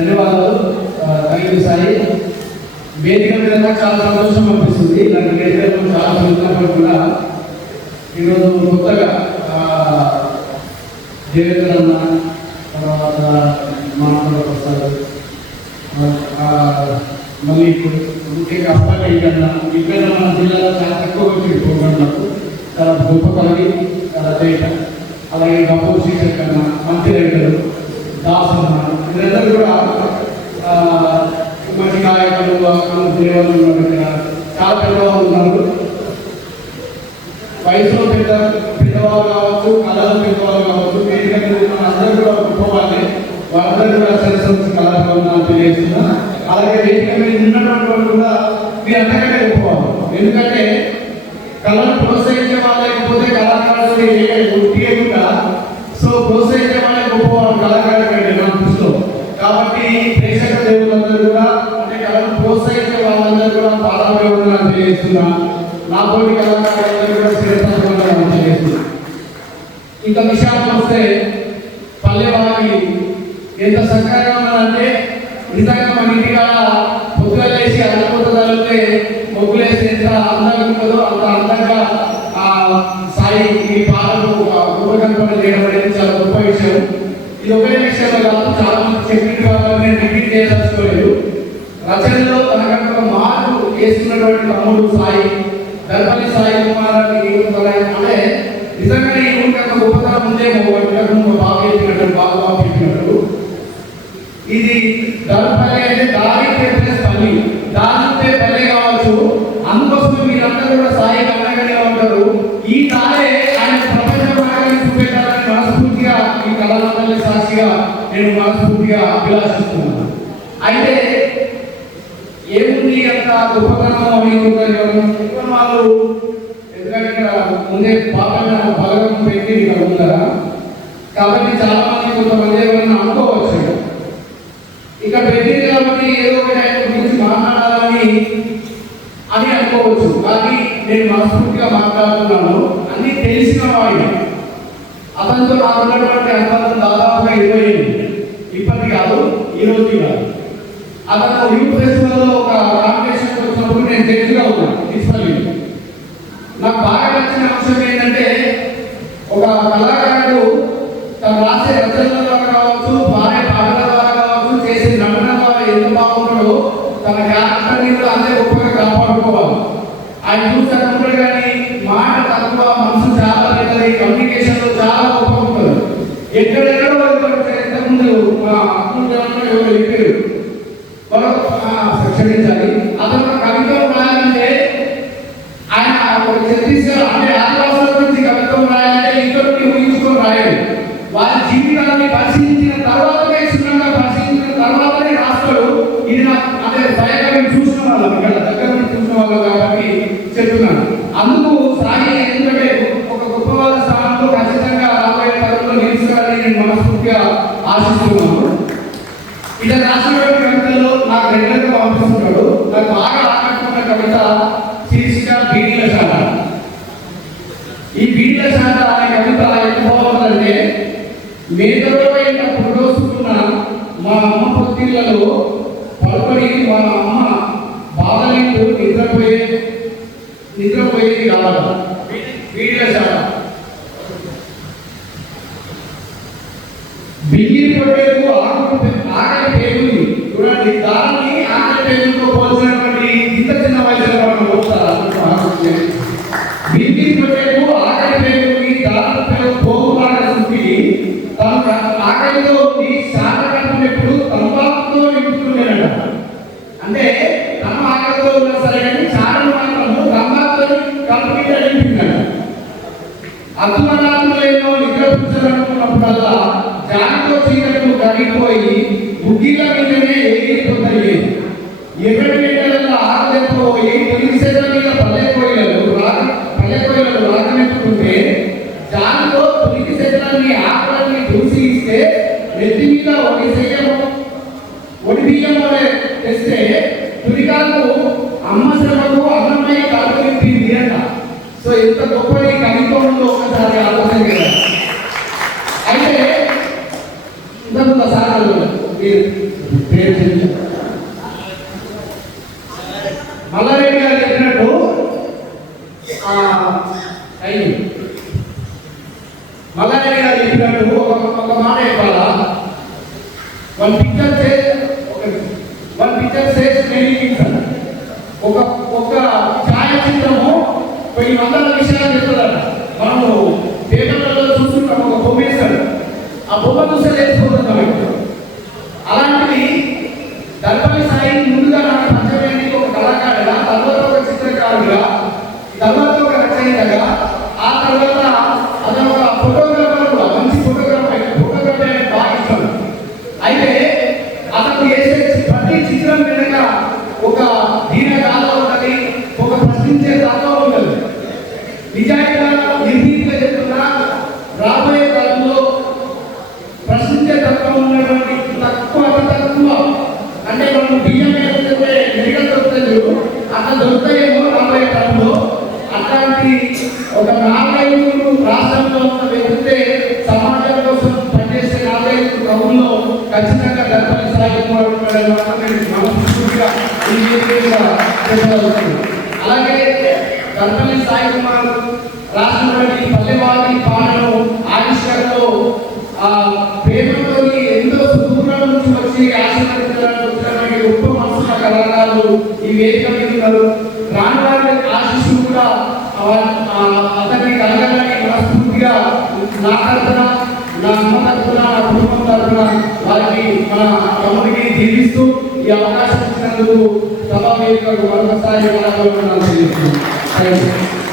ధన్యవాదాలు. Thank you Sai. వేదిక మీద చాలా సంతోషం అనిపిస్తుంది. ఇలాంటి వేదికలు చాలా చూసినప్పుడు కూడా ఈరోజు కొత్తగా దేవేంద్ర అన్న తర్వాత మానవ ప్రసాద్ మళ్ళీ ఇప్పుడు ముఖ్యంగా అప్పటి అన్న ఇక్కడ మన జిల్లాలో చాలా తక్కువ వచ్చింది ప్రోగ్రాంలకు చాలా గొప్ప కలిగి చాలా చేయటం అలాగే గొప్ప శీర్షక్ అన్న మంచి రైతులు. దాస్ వీళ్ళందరూ కూడా మంచి గాయకులు చాలా పెద్దవాళ్ళు ఉన్నారు. వయసులో పెద్ద పెద్దవాళ్ళు కావచ్చు కళలు పెద్దవాళ్ళు కావచ్చు వేదిక అందరూ కూడా నా కళాకారులందరూ కూడా శ్రేష్ఠవందనాలు తెలియజేస్తున్నా ఇంకా విషయానికి వస్తే పల్లెవారి ఎంత సక్కగా ఉన్నారంటే నిజంగా మన ఇంటికాడ పొద్దుగా లేచి అన్నపోత మొగ్గులేసి ఎంత అందంగా ఉంటుందో అంత అందంగా ఆ సాయి ఈ పాటలు రూపకల్పన చేయడం అనేది చాలా గొప్ప విషయం. ఇది ఒకే విషయంలో కాదు చాలా మంది చెప్పిన కాబట్టి నేను రిపీట్ చేయదలుచుకోలేదు. రచనలో తనకంటే ఒక మార్పు వేసుకున్నటువంటి తమ్ముడు సాయి దర్పల్లి సాయి కుమార్ అని అంటే నిజంగా ఈ ఊరికన్నా గొప్పతనం ఉందేమో ఇంతకు బాగా చెప్పినట్టు బాగా బాగా చెప్పినట్టు ఇది దర్పల్లి అంటే దారి ప్లస్ పల్లి దాని వాళ్ళు ఎందుకంటే ఇక్కడ ముందే బలగం పెట్టి ఇక్కడ ఉందా? కాబట్టి చాలా మంది కొంతమంది ఏమైనా అనుకోవచ్చు. ఇక్కడ పెట్టింది కాబట్టి ఏదో ఒక ఆయన గురించి మాట్లాడాలని అని అనుకోవచ్చు. కానీ నేను మనస్ఫూర్తిగా మాట్లాడుతున్నాను. అన్ని తెలిసిన వాడిని. అతనితో నాకు ఉన్నటువంటి అనుబంధం దాదాపుగా ఇరవై ఏళ్ళు. ఇప్పటి కాదు ఈ రోజు కాదు అతను యూత్ ఫెస్టివల్లో ఒక నేను జడ్జిగా ఉన్నా ప్రిన్సిపల్ నాకు బాగా నచ్చిన అంశం ఏంటంటే ఒక కళాకారుడు తను రాసే రచనల ద్వారా కావచ్చు పాడే పాటల ద్వారా కావచ్చు చేసే నటన ద్వారా ఎంత బాగుంటాడో తన క్యారెక్టర్ని కూడా అంతే గొప్పగా కాపాడుకోవాలి. ఆయన చూసినప్పుడు కానీ మాట తక్కువ మనసు చాలా పెద్దది కమ్యూనికేషన్ చాలా గొప్ప ఉంటుంది. ఎక్కడెక్కడో ఇంతకుముందు మా అప్పుడు ఎవరు చెప్పారు. మరొక క్షమించాలి. జీవితాన్ని పరిశీలించిన తర్వాతనే క్షుణ్ణంగా పరిశీలించిన తర్వాతనే రాస్తాడు. ఇది నాకు అదే స్వయంగా మేము చూసిన వాళ్ళు ఇక్కడ దగ్గర నుంచి చూసిన వాళ్ళు కాబట్టి చెప్తున్నాను. అందుకు సాయి ఎందుకంటే ఒక గొప్ప వాళ్ళ స్థానంలో ఖచ్చితంగా రాబోయే తరంలో నిలుస్తారని నేను మనస్ఫూర్తిగా ఆశిస్తున్నాను. ఇలా రాసినటువంటి కవితల్లో నాకు రెగ్యులర్గా పంపిస్తున్నాడు. నాకు బాగా ఆకట్టుకున్న కవిత శీర్షిక బీడీల శాఖ. ఈ బీడీల శాఖ అనే కవిత ఎంత బాగుందంటే మేదలో అయిన పురోసుకున్న మా అమ్మ పొత్తిళ్ళలో పలుపడి మా అమ్మ బాధలింటూ నిద్రపోయే నిద్రపోయేది కావాలి బీడీల శాఖ పొట్టేకు ఆకు ఆకలి పేగుంది. చూడండి దాన్ని ఆకలి పేగులతో పోల్చినటువంటి ఇంత చిన్న వయసులో మనం చూస్తారా బియ్యం పొట్టేకు తన ఉంది ఈ ఎప్పుడు తంబాకుతో నింపుతున్నాడట అంటే తమ ఆకలితో ఉన్నా సరే కానీ చారణ మాత్రము తంబాకుతో కంప్లీట్ నింపిందట అర్థమనాథులేనో నిద్రపుచ్చనుకున్నప్పుడల్లా జానతో చీకటము కరిగిపోయి బుద్ధిల మీదనే ఎగిరిపోతాయి ఎక్కడి నీళ్ళల్లో ఆరదెప్పబోయి తొలి బియ్యంలోనే తెస్తే తులికాలకు అమ్మ శ్రమకు అన్నమయ్య కాకుని అంట సో ఇంత గొప్పది కవిత ఉందో ఒకసారి ఆలోచన అయితే ఇంతకు ఒకసారి మీరు. పేరు చెప్తారు మల్లారెడ్డి గారు చెప్పినట్టు మల్లారెడ్డి గారు చెప్పినట్టు ఒక మాట చెప్పాలా? వాళ్ళు పిక్చర్ పిక్చర్ సేస్ ఒక ఒక ఛాయాచిత్రము కొన్ని వందల విషయాలు చెప్తుందట మనము పేపర్లలో చూస్తుంటాం ఒక బొమ్మ వేస్తాడు. ఆ బొమ్మ చూస్తే లేచిపోతున్నాం అలాంటిది దర్పల్లి సాయి ముందుగా ఉన్న వ్యక్తే సమాజం కోసం పనిచేసే ఖచ్చితంగా గర్భని సాగిపోవడం మాత్రం నేను మనస్ఫూర్తిగా ఈ అలాగే గర్భని సాయి కుమార్ రాసినటువంటి పల్లెవాడి పాటను ఆవిష్కరణలో ఆ ప్రేమతో ఎంతో నుంచి వచ్చి ఆశీర్వదించడానికి వచ్చినటువంటి గొప్ప కళాకారులు ఈ వేదిక మీద ఉన్నారు. రాను వారి కూడా అందరికీ తమ్ముడికి ఈ అవకాశం ఇచ్చినందుకు సభ వేదికకు మరొకసారి కళాకారులు తెలియజేస్తున్నాను థ్యాంక్ యూ